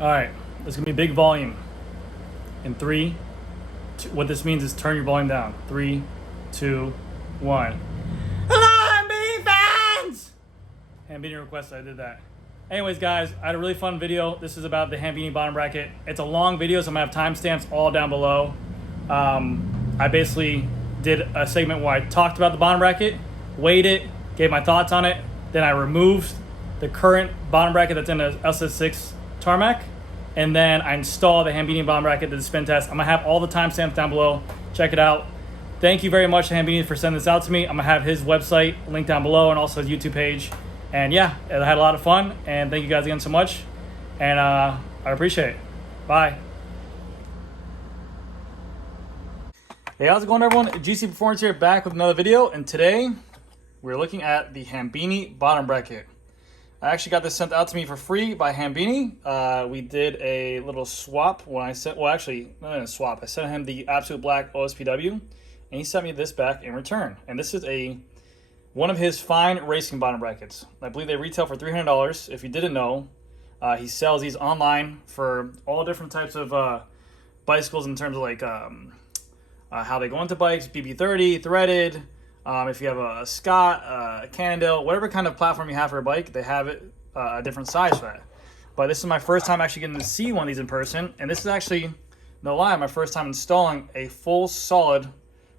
All right, it's gonna be big volume. In three, two, what this means is turn your volume down. 3, 2, 1. Hello, Hambini fans! Hambini requested I did that. Anyways, guys, I had a really fun video. This is about the Hambini bottom bracket. It's a long video, so I'm gonna have timestamps all down below. I basically did a segment where I talked about the bottom bracket, weighed it, gave my thoughts on it. Then I removed the current bottom bracket that's in the SS6 tarmac. And then I installed the Hambini bottom bracket to the spin test. I'm gonna have all the timestamps down below. Check it out. Thank you very much to Hambini for sending this out to me. I'm gonna have his website linked down below and also his YouTube page. And yeah, I had a lot of fun. And thank you guys again so much. And I appreciate it. Bye. Hey, how's it going, everyone? GC Performance here, back with another video. And today we're looking at the Hambini bottom bracket. I actually got this sent out to me for free by Hambini. We did a little swap when I sent, well, actually, not a swap. I sent him the Absolute Black OSPW, and he sent me this back in return. And this is one of his fine racing bottom brackets. I believe they retail for $300. If you didn't know, he sells these online for all different types of bicycles in terms of like how they go into bikes, BB30, threaded. If you have a Scott, a Cannondale, whatever kind of platform you have for a bike, they have it a different size for that. But this is my first time actually getting to see one of these in person, and this is actually, no lie, my first time installing a full solid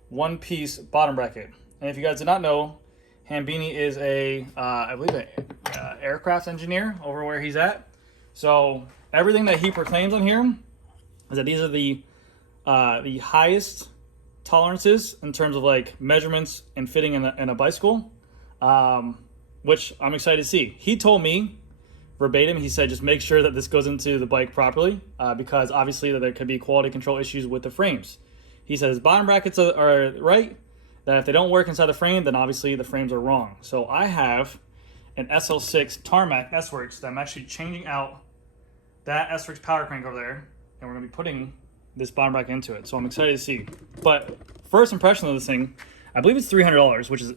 one-piece bottom bracket. And if you guys did not know, Hambini is I believe an aircraft engineer over where he's at. So everything that he proclaims on here is that these are the highest tolerances in terms of like measurements and fitting in a bicycle, which I'm excited to see. He told me verbatim, he said just make sure that this goes into the bike properly, because obviously there could be quality control issues with the frames. He says bottom brackets are right, that if they don't work inside the frame, then obviously the frames are wrong. So I have an SL6 tarmac SWORKS that I'm actually changing out that SWORKS power crank over there, and we're going to be putting this bottom bracket into it. So I'm excited to see. But first impression of this thing, I believe it's $300, which is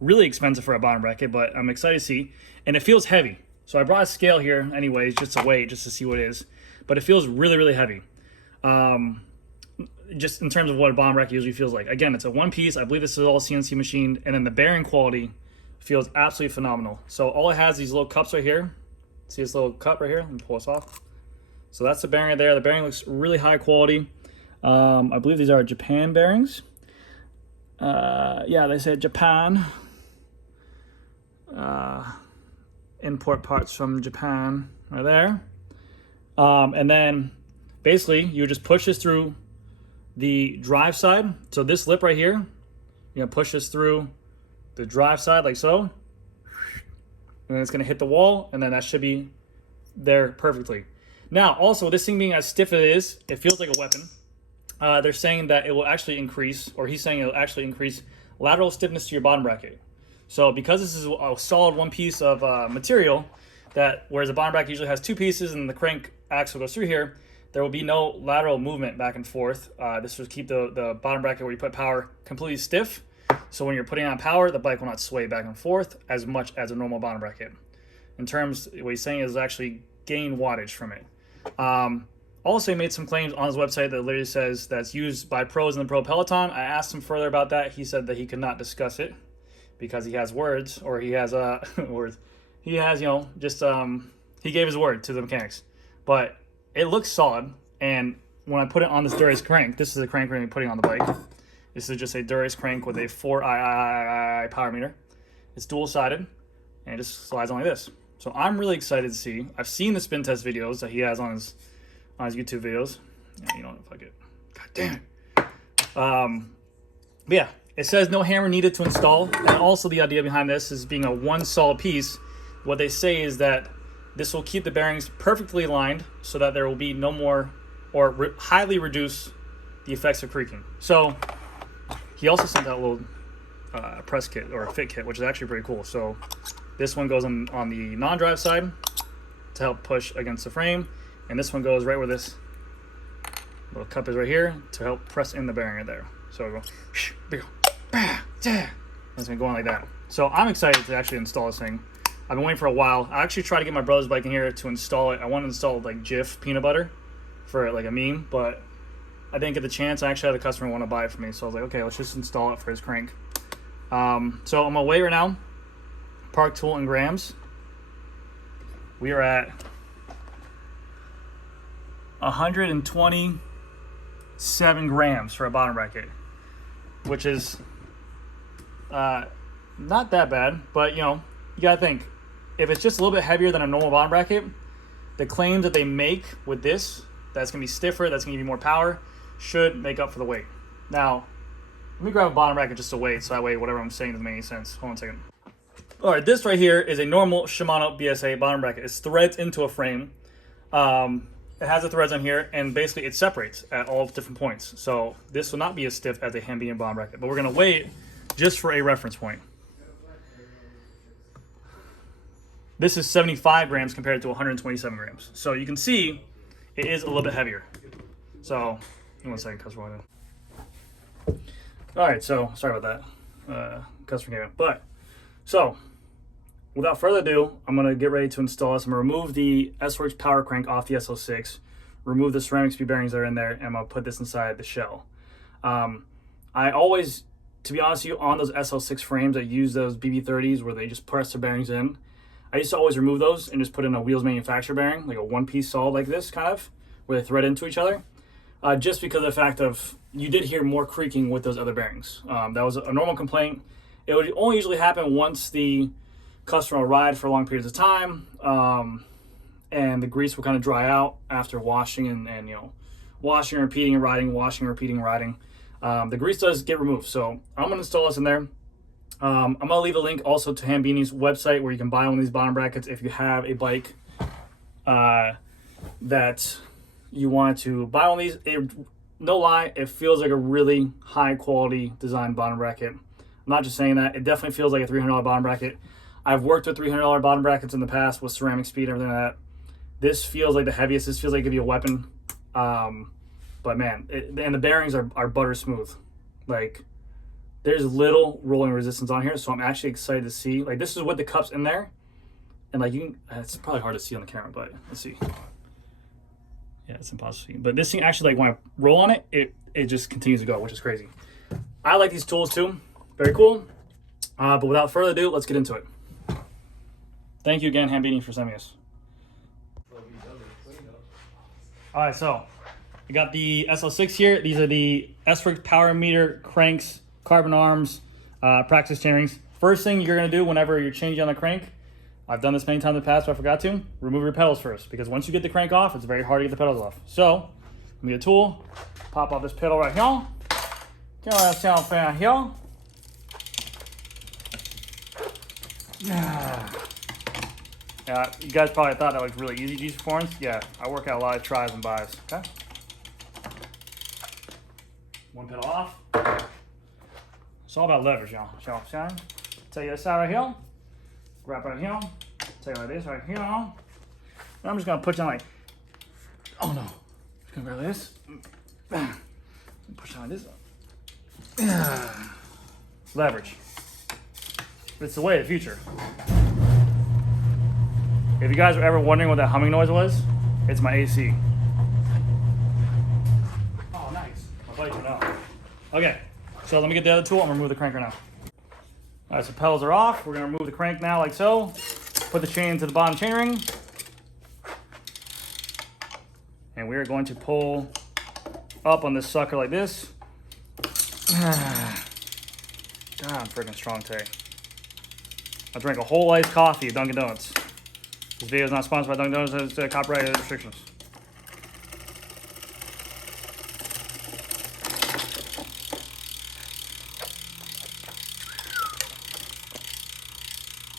really expensive for a bottom bracket, but I'm excited to see. And it feels heavy. So I brought a scale here anyways, just to weigh, just to see what it is. But it feels really, really heavy. Just in terms of what a bottom bracket usually feels like. Again, it's a one piece. I believe this is all CNC machined. And then the bearing quality feels absolutely phenomenal. So all it has, these little cups right here. See this little cup right here? Let me pull this off. So that's the bearing right there. The bearing looks really high quality. I believe these are Japan bearings. Yeah, they say Japan. Import parts from Japan right there. And then basically you just push this through the drive side. So this lip right here, you're gonna push this through the drive side like so. And then it's gonna hit the wall, and then that should be there perfectly. Now, also, this thing being as stiff as it is, it feels like a weapon. They're saying that it will actually increase, or he's saying it will actually increase lateral stiffness to your bottom bracket. So because this is a solid one piece of material, that whereas a bottom bracket usually has two pieces and the crank axle goes through here, there will be no lateral movement back and forth. This will keep the bottom bracket where you put power completely stiff. So when you're putting on power, the bike will not sway back and forth as much as a normal bottom bracket. In terms, what he's saying is actually gain wattage from it. Also, he made some claims on his website that literally says that's used by pros in the pro peloton. I asked him further about that. He said that he could not discuss it because he has words, or he has words. He has, you know, just he gave his word to the mechanics. But it looks solid, and when I put it on this Dura-Ace crank, this is the crank we're going to be putting on the bike. This is just a Dura-Ace crank with a 4i power meter. It's dual-sided, and it just slides on like this. So I'm really excited to see. I've seen the spin test videos that he has on his YouTube videos. Yeah, you know, if I get, god damn it. But yeah, it says no hammer needed to install, and also the idea behind this is being a one solid piece. What they say is that this will keep the bearings perfectly aligned, so that there will be no more, or highly reduce the effects of creaking. So he also sent out a little press kit or a fit kit, which is actually pretty cool. So this one goes on the non-drive side to help push against the frame, and this one goes right where this little cup is right here to help press in the bearing right there. So we go, it's gonna go on like that. So I'm excited to actually install this thing. I've been waiting for a while. I actually tried to get my brother's bike in here to install it. I wanted to install like Jif peanut butter for like a meme, but I didn't get the chance. I actually had a customer want to buy it for me, so I was like, okay, let's just install it for his crank. So I'm on my way right now. Park Tool in grams. We are at 127 grams for a bottom bracket, which is not that bad, but you know, you gotta think, if it's just a little bit heavier than a normal bottom bracket, the claims that they make with this, that's gonna be stiffer, that's gonna give you more power, should make up for the weight. Now, let me grab a bottom bracket just to weigh, so that way whatever I'm saying doesn't make any sense. Hold on a second. All right, this right here is a normal Shimano BSA bottom bracket. It's threads into a frame. It has the threads on here, and basically it separates at all different points. So this will not be as stiff as a Hambini bottom bracket, but we're gonna weigh it just for a reference point. This is 75 grams compared to 127 grams. So you can see it is a little bit heavier. So, 1 second, customer. All right, so sorry about that. Customer came in. But, so, without further ado, I'm going to get ready to install this. I'm going to remove the SWORKS power crank off the SL6, remove the ceramic speed bearings that are in there, and I'm going to put this inside the shell. I always, to be honest with you, on those SL6 frames, I use those BB30s where they just press the bearings in. I used to always remove those and just put in a wheels manufacturer bearing, like a one-piece solid like this, kind of, where they thread into each other. Just because of the fact of, you did hear more creaking with those other bearings. That was a normal complaint. It would only usually happen once the customer will ride for long periods of time, and the grease will kind of dry out after washing and you know, washing and repeating and riding, washing and repeating and riding. The grease does get removed. So I'm going to install this in there. I'm going to leave a link also to Hambini's website where you can buy one of these bottom brackets if you have a bike that you want to buy one of these. No lie, it feels like a really high quality design bottom bracket. I'm not just saying that. It definitely feels like a $300 bottom bracket. I've worked with $300 bottom brackets in the past with ceramic speed and everything like that. This feels like the heaviest. This feels like it could be a weapon. But man, and the bearings are butter smooth. Like, there's little rolling resistance on here, so I'm actually excited to see. Like, this is with the cups in there, and like, you can, it's probably hard to see on the camera, but let's see. Yeah, it's impossible to see. But this thing actually, like, when I roll on it, it just continues to go, which is crazy. I like these tools too. Very cool. But without further ado, let's get into it. Thank you again, Hambini, for sending us. All right, so we got the SL6 here. These are the SWORKS power meter cranks, carbon arms, practice chainrings. First thing you're gonna do whenever you're changing on the crank, I've done this many times in the past, but I forgot to, remove your pedals first, because once you get the crank off, it's very hard to get the pedals off. So, give me a tool, pop off this pedal right here, get that sound fan here. Yeah, you guys probably thought that was really easy, G's performance. Yeah, I work out a lot of tries and buys, okay? One pedal off. It's all about leverage, y'all. Take this side right here, grab right here, take it like this right here. And I'm just gonna put down like, oh no. Just gonna grab this, push down like this. Leverage. It's the way of the future. If you guys are ever wondering what that humming noise was, it's my AC. Oh, nice. My bike went out. Okay, so let me get the other tool. I'm gonna remove the crank right now. All right, so pedals are off. We're gonna remove the crank now like so. Put the chain to the bottom chain ring. And we're going to pull up on this sucker like this. God, I'm freaking strong today. I drank a whole iced coffee at Dunkin' Donuts. This video is not sponsored by Dunkin' Donuts. It's copyright restrictions.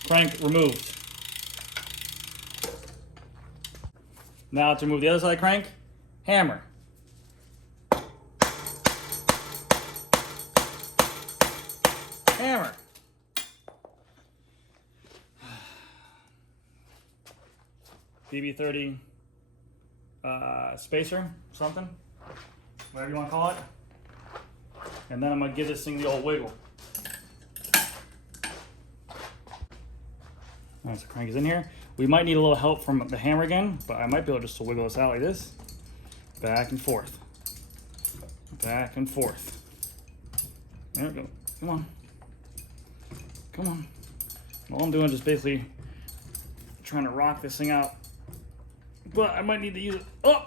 Crank removed. Now to remove the other side of the crank, hammer. Hammer. BB30 spacer, something, whatever you want to call it. And then I'm going to give this thing the old wiggle. All right, so crank is in here. We might need a little help from the hammer again, but I might be able just to wiggle this out like this. Back and forth. Back and forth. There we go. Come on. Come on. All I'm doing is just basically trying to rock this thing out. But I might need to use it. Oh!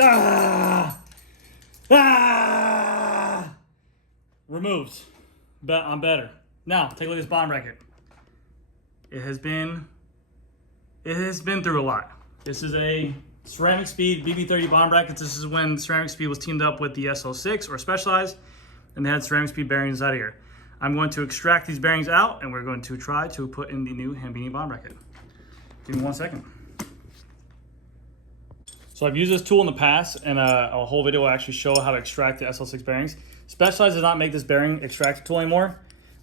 Ah! Ah! Removed. But I'm better. Now, take a look at this bottom bracket. It has been through a lot. This is a Ceramic Speed BB30 bottom bracket. This is when Ceramic Speed was teamed up with the SO6 or Specialized, and they had Ceramic Speed bearings out of here. I'm going to extract these bearings out, and we're going to try to put in the new Hambini bottom bracket. Give me 1 second. So I've used this tool in the past, and a whole video will actually show how to extract the SL6 bearings. Specialized does not make this bearing extractor tool anymore.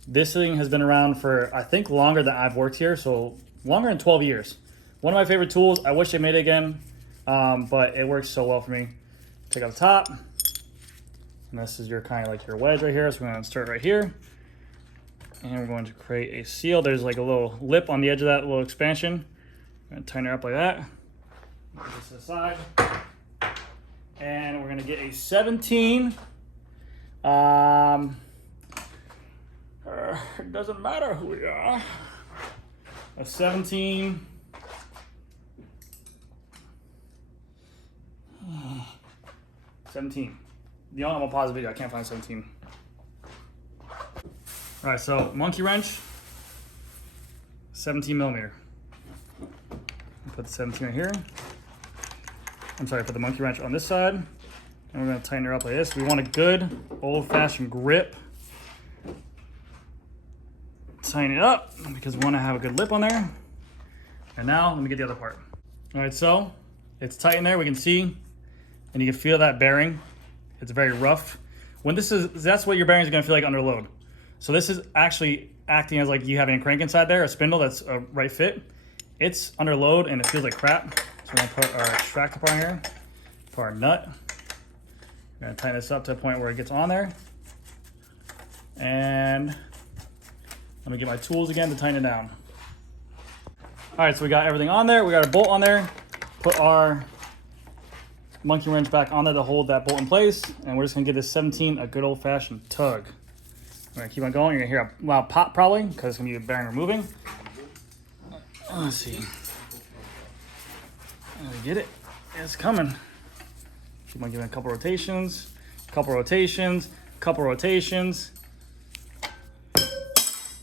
This thing has been around for, I think, longer than I've worked here, so longer than 12 years. One of my favorite tools. I wish they made it again, but it works so well for me. Take out the top, and this is your kind of like your wedge right here. So we're going to insert right here, and we're going to create a seal. There's like a little lip on the edge of that little expansion. We're going to tighten it up like that. Put this aside, and we're going to get a 17. It doesn't matter who we are. A 17. The only I'm gonna pause the video. I can't find 17. All right, so monkey wrench, 17 millimeter. Put the 17 right here. I'm sorry, put the monkey wrench on this side, and we're gonna tighten her up like this. We want a good old-fashioned grip. Tighten it up because we want to have a good lip on there. And now let me get the other part. All right, so it's tight in there. We can see, and you can feel that bearing. It's very rough. When this is, that's what your bearings are going to feel like under load. So this is actually acting as like you having a crank inside there, a spindle that's a right fit. It's under load and it feels like crap. So we're going to put our extractor part in here, put our nut. We're going to tighten this up to a point where it gets on there. And let me get my tools again to tighten it down. All right, so we got everything on there. We got a bolt on there. Put our monkey wrench back on there to hold that bolt in place. And we're just gonna give this 17 a good old fashioned tug. We're gonna keep on going. You're gonna hear a loud pop probably because it's gonna be a bearing removing. Let's see. Get it? It's coming. Keep on giving a couple rotations, couple rotations, couple rotations.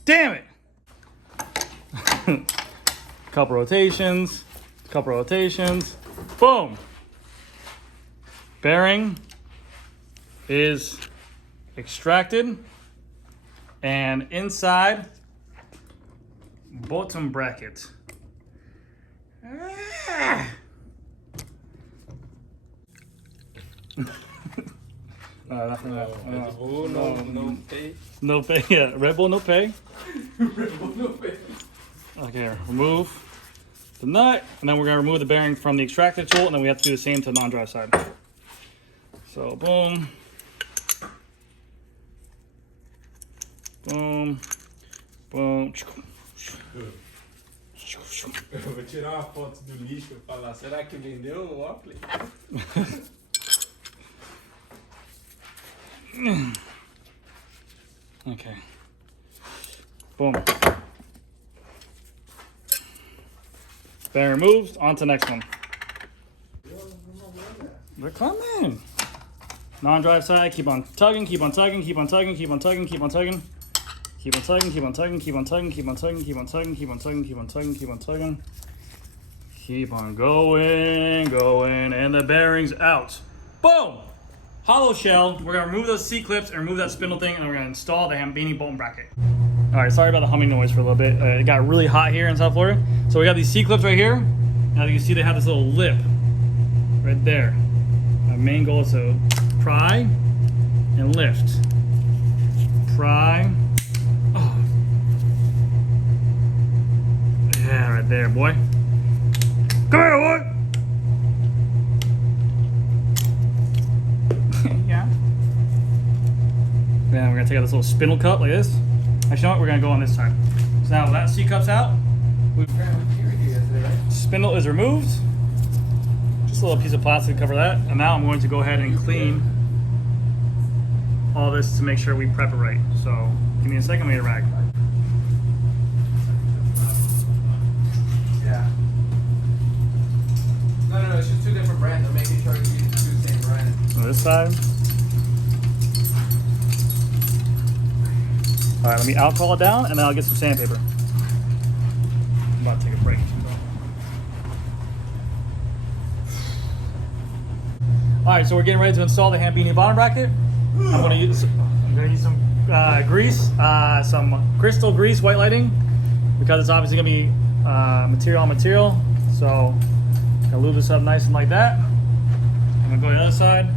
Damn it! Couple rotations, couple rotations. Boom! Bearing is extracted, and inside bottom bracket. Nothing. Red Bull, no pay. No pay. Yeah, Red Bull, no pay. Red Bull, no pay. Okay, remove the nut, and then we're gonna remove the bearing from the extractor tool, and then we have to do the same to the non-dry side. So boom, boom, boom. Eu vou tirar uma foto do lixo e falar, será que vendeu o óculos? Okay. Boom. Bearing removed. On to the next one. They're coming. Non-drive side. Keep on tugging. Keep on tugging. Keep on tugging. Keep on tugging. Keep on tugging. Keep on tugging. Keep on tugging. Keep on tugging. Keep on tugging. Keep on tugging. Keep on tugging. Keep on tugging. Keep on tugging. Keep on going, going, and the bearing's out. Boom. Hollow shell. We're gonna remove those C-clips and remove that spindle thing, and we're gonna install the Hambini bolt and bracket. All right, sorry about the humming noise for a little bit. It got really hot here in South Florida. So we got these C-clips right here. Now you can see they have this little lip right there. Our main goal is to pry and lift. Pry. Oh. Yeah, right there, boy. Come here, boy. Yeah. Then we're gonna take out this little spindle cup like this. Actually, you know what? We're gonna go on this side. So now that C-cup's out, Spindle is removed. Just a little piece of plastic to cover that. And now I'm going to go ahead and clean all this to make sure we prep it right. So give me a second, let me get a rag. Yeah. No, it's just two different brands. I'm making sure you use the same brand. On this side. All right, let me alcohol it down and then I'll get some sandpaper. I'm about to take a break. All right, so we're getting ready to install the Hambini bottom bracket. I'm gonna use some grease, some crystal grease, white lighting, because it's obviously gonna be material on material. So gonna lube this up nice and like that. I'm gonna go to the other side,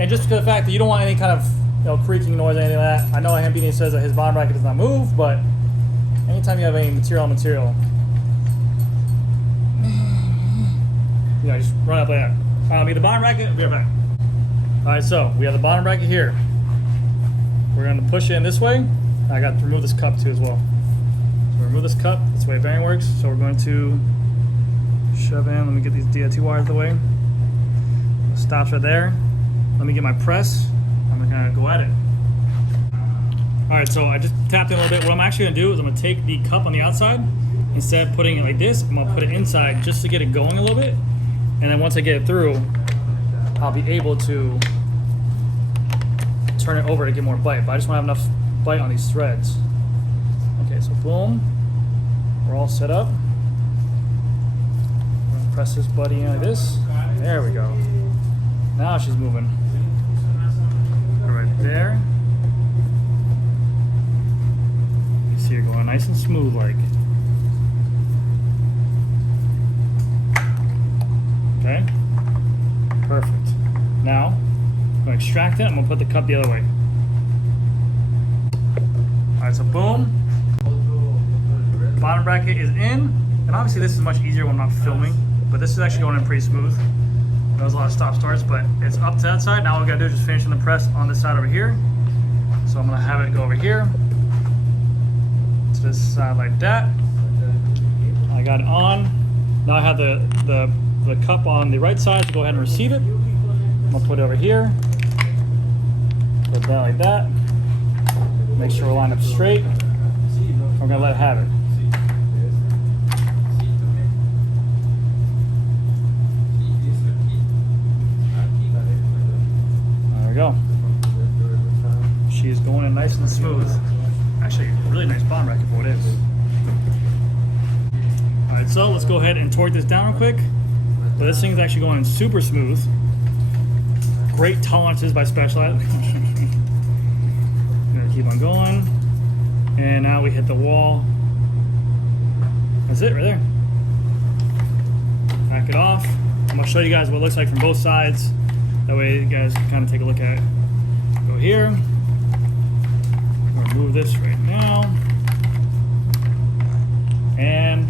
and just because of the fact that you don't want any kind of creaking noise or anything like that. I know Hambini says that his bottom bracket does not move, but anytime you have any material on material, just run up like that. I'll be the bottom bracket. I'll be right back. All right, so we have the bottom bracket here. We're going to push it in this way. I got to remove this cup too as well. So remove this cup. That's the way bearing works. So we're going to shove in. Let me get these DI2 wires out of the way. Stops right there. Let me get my press. I'm going to go at it. All right, so I just tapped in a little bit. What I'm actually going to do is I'm going to take the cup on the outside. Instead of putting it like this, I'm going to put it inside just to get it going a little bit. And then once I get it through, I'll be able to turn it over to get more bite, but I just want to have enough bite on these threads. Okay, so boom, we're all set up. I'm gonna press this buddy in like this. There we go. Now she's moving. Right there. You see her going nice and smooth like. Okay, perfect. Now, I'm gonna extract it, I'm gonna put the cup the other way. All right, so boom. Bottom bracket is in, and obviously this is much easier when I'm not filming, but this is actually going in pretty smooth. There was a lot of stop starts, but it's up to that side. Now all we gotta do is just finish the press on this side over here. So I'm gonna have it go over here, to this side like that. I got it on. Now I have the cup on the right side to go ahead and receive it. I'm gonna put it over here. Put that like that. Make sure we're lined up straight. We're gonna let it have it. There we go. She is going in nice and smooth. Actually, really nice bottom bracket for what it is. All right, so let's go ahead and torque this down real quick. But this thing's actually going in super smooth. Great tolerances by Specialized. Gonna keep on going. And now we hit the wall. That's it right there. Back it off. I'm gonna show you guys what it looks like from both sides. That way you guys can kind of take a look at it. Go here. I'm gonna move this right now. And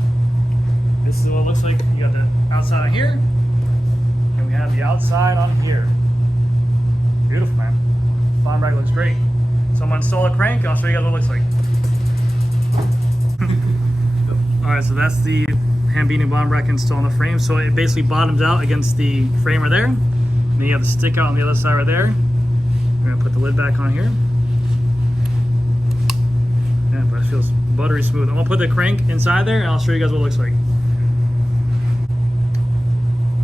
this is what it looks like. You got the outside on here, and we have the outside on here. Beautiful, man. Bottom bracket looks great. So I'm gonna install a crank, and I'll show you guys what it looks like. All right, so that's the Hambini bottom bracket installed on the frame. So it basically bottoms out against the frame right there. And then you have the stick out on the other side right there. We're gonna put the lid back on here. Yeah, but it feels buttery smooth. I'm gonna put the crank inside there, and I'll show you guys what it looks like.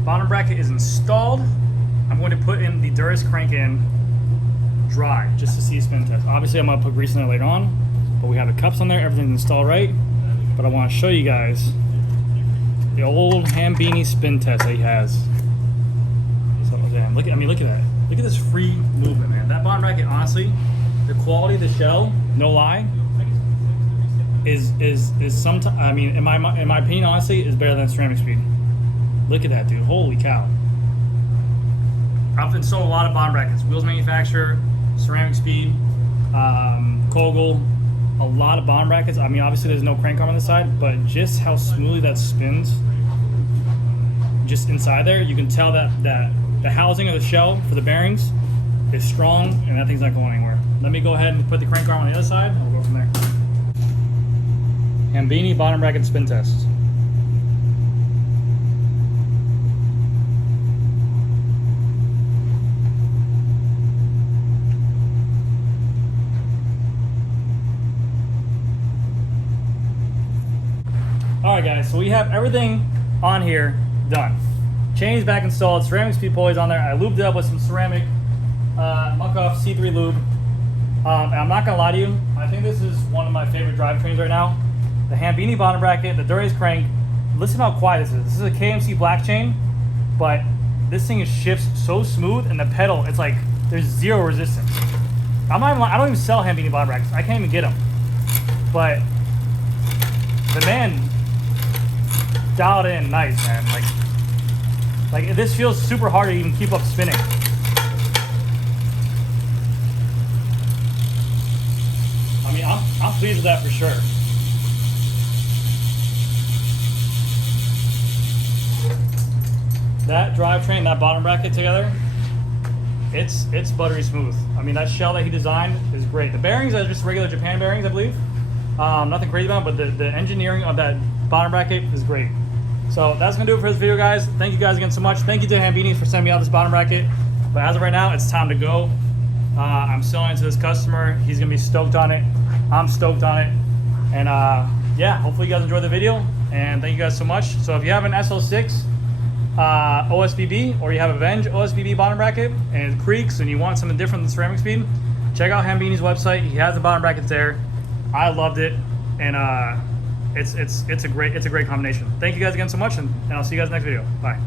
Bottom bracket is installed. I'm going to put in the Duras crank in dry, just to see spin test. Obviously, I'm going to put grease in there later on, but we have the cups on there, everything's installed right. But I want to show you guys the old Hambini spin test that he has. So, damn, look at that. Look at this free movement, man. That bottom bracket, honestly, the quality of the shell, no lie, is sometimes, I mean, in my opinion, honestly, is better than ceramic speed. Look at that, dude. Holy cow. I've installed a lot of bottom brackets. Wheels manufacturer, ceramic speed, Kogel, a lot of bottom brackets. I mean, obviously there's no crank arm on the side, but just how smoothly that spins just inside there, you can tell that the housing of the shell for the bearings is strong, and that thing's not going anywhere. Let me go ahead and put the crank arm on the other side, and we'll go from there. Hambini bottom bracket spin test. guys, so we have everything on here done. Chain's back installed, ceramic speed pulley's on there. I lubed it up with some ceramic Muck-Off C3 lube. And I'm not gonna lie to you, I think this is one of my favorite drivetrains right now. The Hambini bottom bracket, the Durace crank. Listen how quiet this is. This is a KMC black chain, but this thing shifts so smooth, and the pedal, it's like there's zero resistance. I don't even sell Hambini bottom brackets. I can't even get them. But the man dialed in nice, man. Like this feels super hard to even keep up spinning. I mean, I'm pleased with that for sure. That drivetrain, that bottom bracket together, it's buttery smooth. I mean, that shell that he designed is great. The bearings are just regular Japan bearings, I believe. Nothing crazy about it, but the engineering of that bottom bracket is great. So that's gonna do it for this video, guys. Thank you guys again so much. Thank you to Hambini for sending me out this bottom bracket. But as of right now, it's time to go. I'm selling it to this customer. He's gonna be stoked on it. I'm stoked on it. And yeah, hopefully you guys enjoyed the video. And thank you guys so much. So if you have an SL6 OSPB, or you have a Venge OSPB bottom bracket and it creaks and you want something different than ceramic speed, check out Hambini's website. He has the bottom brackets there. I loved it, and it's a great combination. Thank you guys again so much, and I'll see you guys next video. Bye.